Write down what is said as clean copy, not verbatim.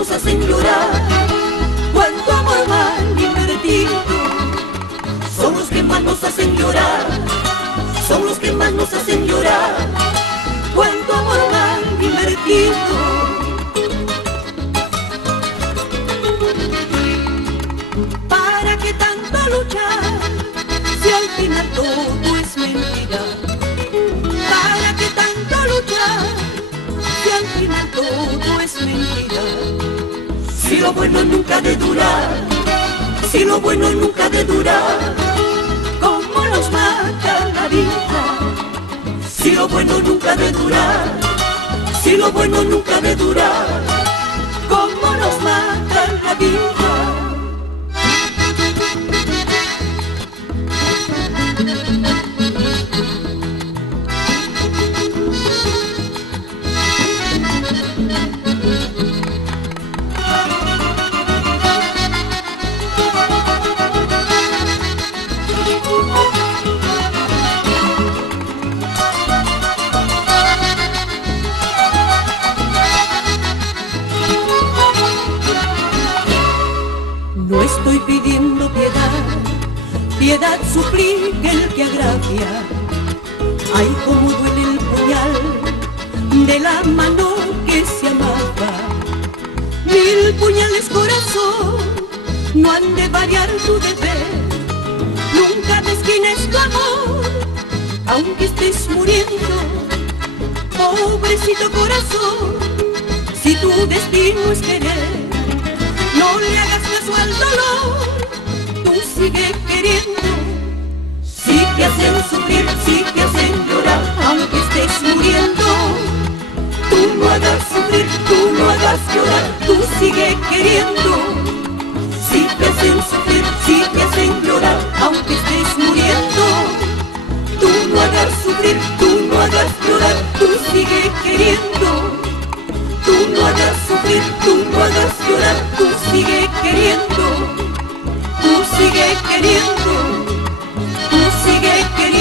nos hacen llorar. Cuánto amor mal invertido, son los que más nos hacen llorar, son los que más nos hacen llorar. Cuánto amor mal invertido. ¿Para qué tanto luchar si al final todo es mentira? ¿Para qué tanto luchar si al final todo es mentira? Si lo bueno nunca ha de durar, si lo bueno nunca ha de durar, ¿cómo nos mata la vida? Si lo bueno nunca ha de durar, si lo bueno nunca ha de durar, ¿cómo nos mata la vida? No estoy pidiendo piedad, piedad suplica el que agravia. Ay, cómo duele el puñal de la mano que se amaba. 1000 puñales, corazón, no han de variar tu deber. Nunca mezquines tu amor, aunque estés muriendo. Pobrecito corazón, si tu destino es querer, no le hagas caso al dolor, tú sigue queriendo. Si te hacen sufrir, si te hacen llorar, aunque estés muriendo, tú no hagas sufrir, tú no hagas llorar, tú sigue queriendo. Si te hacen sufrir, si te hacen llorar, aunque estés muriendo, tú no hagas sufrir, tú no hagas llorar, tú sigue queriendo. Tú no hagas sufrir, tú no hagas llorar, tú sigue queriendo, tú sigue queriendo, tú sigue queriendo.